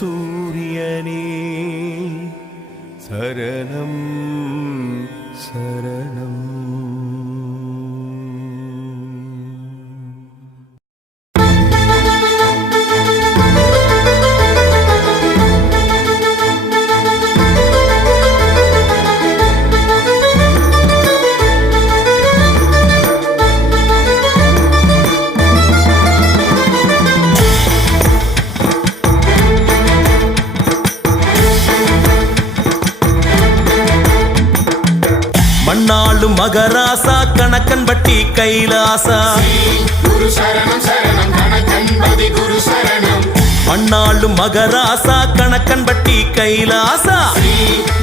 சூரியனே சரணம் சரணம். மண்ணாளும் மகராசா கணக்கன்பட்டி கைலாசா குரு சரணம் சரணம் கணக்கன்பதி குரு சரணம். மண்ணாளும் மகராசா கணக்கன்பட்டி கைலாசா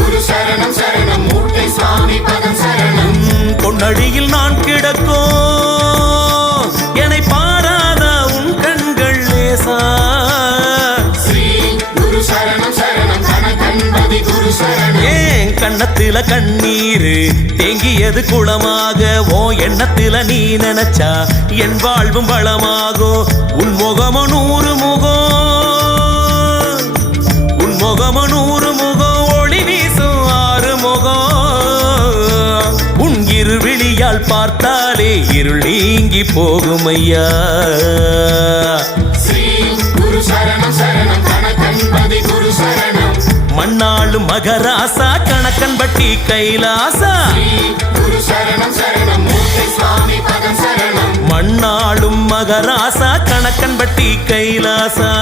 குரு சரணம் சரணம் மூட்டை சுவாமி பதம் சரணம். பொன்னடியில் நான் கிடக்கோ என்னை பாராத உன் கண்கள் லேசா. குரு சரணம் சரணம் கணக்கன்பதி குரு சரணம். ஏன் கண்ணத்தில கண்ணீரு தேங்கியது குளமாக ஓ எண்ணத்தில நீ நினைச்சா என் வாழ்வும் வளமாகோ. உன் முகமோ 100 முகம், உன் முகமோ 100 முகம், ஒளி வீசும் 6 முகம். உன் இருவிழியால் பார்த்தாலே இருள் நீங்கி போகும் ஐயா. குரு சரணம் சரணம் கணக்கன்பதி குரு சரணம். மண்ணாளும் மகராசா கணக்கன்பட்டி கைலாசா குரு சரணம் சரணம் மூட்டை சுவாமி பதம் சரணம். மண்ணாளும் மகராசா கணக்கன்பட்டி கைலாசா.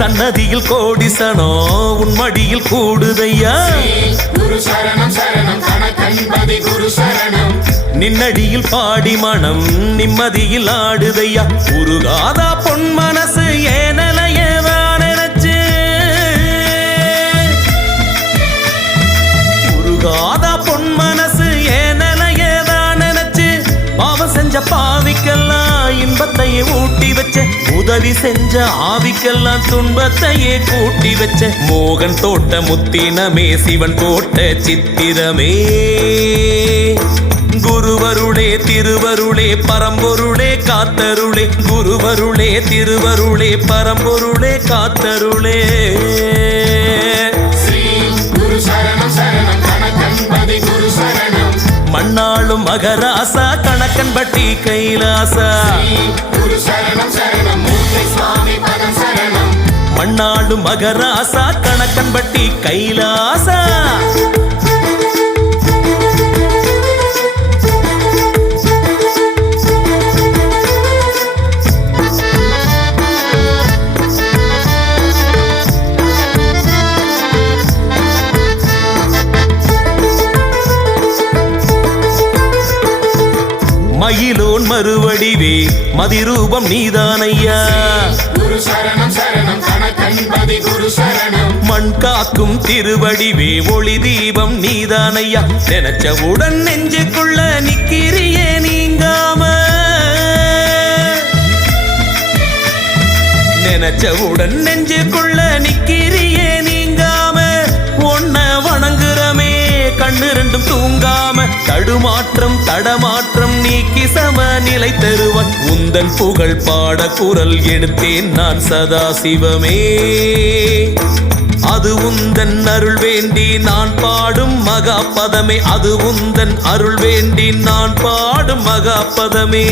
சன்னதியில் கோடிசனோ உன் மடியில் கூடுதையா. குரு சரணம் சரணம் கணக்கன்பதி குரு சரணம். நின்னடியில் பாடி மனம் நிம்மதியில் ஆடுதையா. உருகாதா பொன் மனசு ஏனலையதான் நினைச்சு, உருகாதா பொன் மனசு ஏனலையதான் நினைச்சு, பாவம் செஞ்ச பாவிக்கெல்லாம் இன்பத்தையே ஊட்டி வச்ச, உதவி செஞ்ச ஆவிக்கெல்லாம் துன்பத்தையே கூட்டி வச்ச. மோகன் தோட்ட முத்தினமே சிவன் போட்ட சித்திரமே. குருவருளே திருவருளே பரம்பொருளே காத்தருளே. குருவருளே திருவருளே பரம்பொருளே காத்தருளே. குரு சரணம் சரணம் கணக்கன்பதி குரு சரணம். மண்ணாளும் மகராசா கணக்கன்பட்டி கைலாசா. குரு சரணம் சரணம் மூட்டை சுவாமி பதம் சரணம். மண்ணாளும் மகராசா கணக்கன்பட்டி கைலாசா. மயிலோன் மறுவடிவே மதிரூபம் நீதானையா. குரு சரணம் சரணம் கணக்கன்பதி குரு சரணம். மண் காக்கும் திருவடிவே ஒளி தீபம் நீதானையா. நினைச்சவுடன் நெஞ்சுக்குள்ள நிக்கிறியே நீங்காம, நினைச்சவுடன் நெஞ்சுக்குள்ள நிக்கிறியே நீங்காம. ஒன்ன வணங்குறமே கண்ணு ரெண்டும் தூங்காம, தடுமாற்றம் தடமாற்றம் நீக்கி சம நிலை தருவாய். உந்தன் புகழ் பாட குரல் எடுத்தேன் நான் சதா சிவமே. அது உந்தன் அருள் வேண்டி நான் பாடும் மகாபதமே. அது உந்தன் அருள் வேண்டி நான் பாடும் மகாபதமே.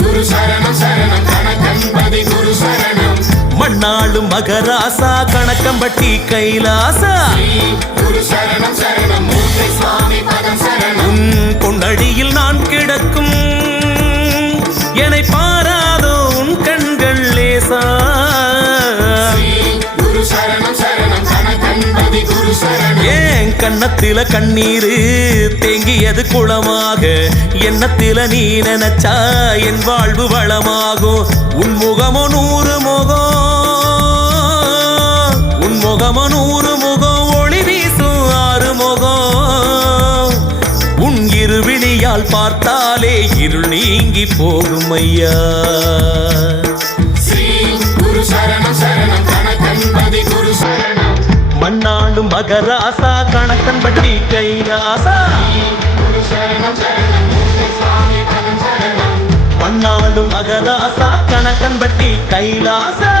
குரு சரணம் சரணம் கணக்கன்பதி குரு சரணம். மண்ணாளும் மகராசா கணக்கன்பட்டி கைலாசா. குரு சரணம் சரணம் மூட்டை சுவாமி பதம் சரணம். பொன்னடியில் நான் கிடக்கும் என்னை பாராதோ உன் கண்கள் லேசா. குரு சரணம் சரணம் கணக்கன்பதி குரு சரணம். ஏன் கண்ணத்தில கண்ணீரு தேங்கியது குளமாக, எண்ணத்தில நீ நினைச்சா என் வாழ்வு வளமாகும். உன் முகமோ 100 முகம், உன் முகமோ 100 முகம், ஒளி வீசும் 6 முகம். உன் இருவிழியா கண்ணால் பார்த்தாலே இருள் நீங்கி போகும் ஐயா. ஸ்ரீ குரு சரணம் சரணம் கணக்கன்பதி குரு சரணம். மண்ணாடும் மகராசா கணக்கன் பட்டி கைலாசா. குரு சரணம் சரணம் மூர்த்தி சுவாமி பதம் சரணம். மண்ணாடும் மகராசா கணக்கன் பட்டி கைலாசா.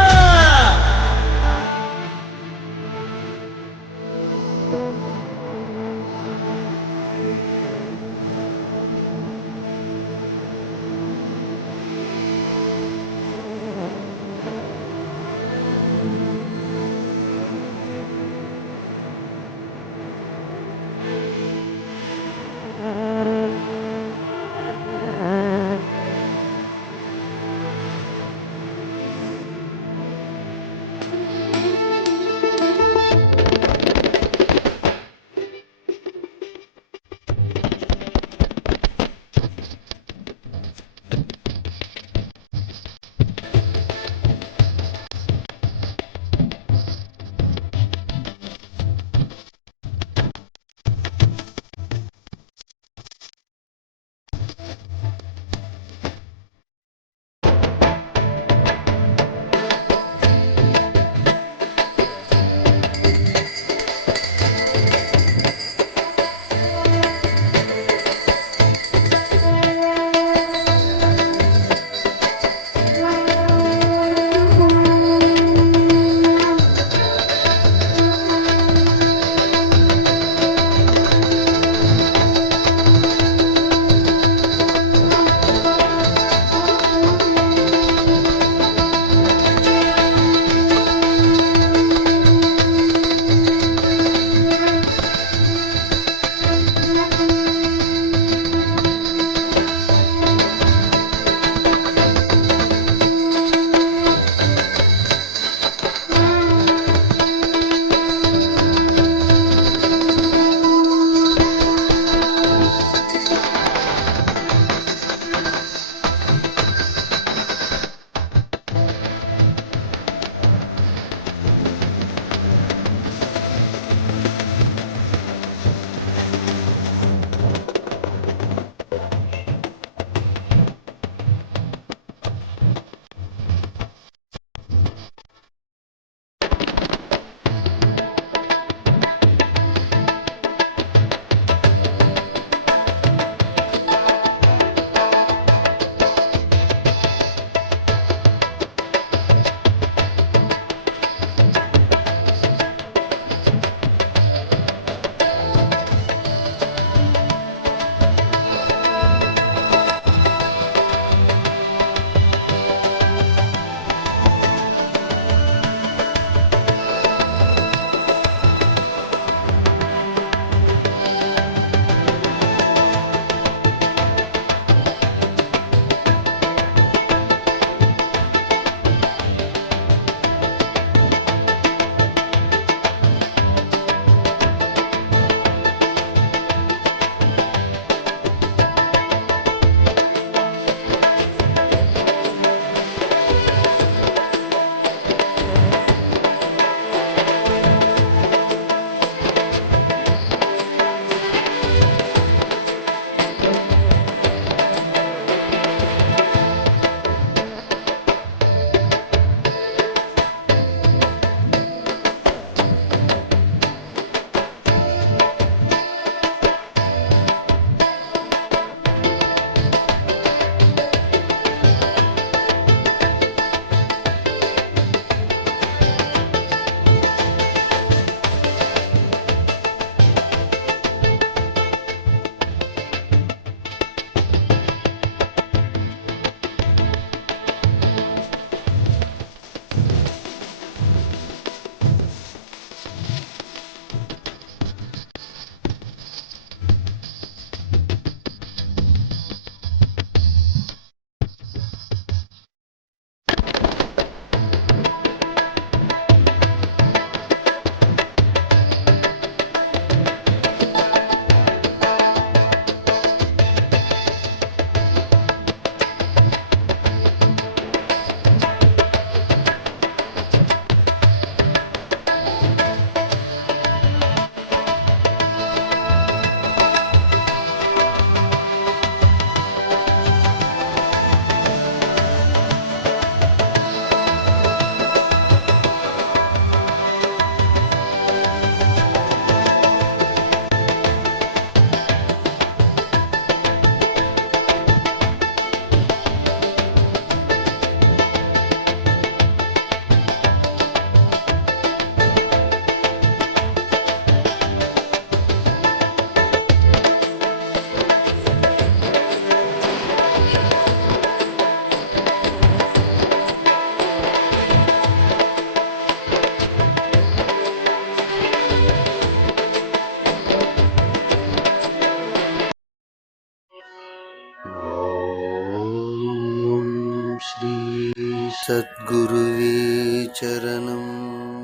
श्री सद्गुरुवे चरणम्।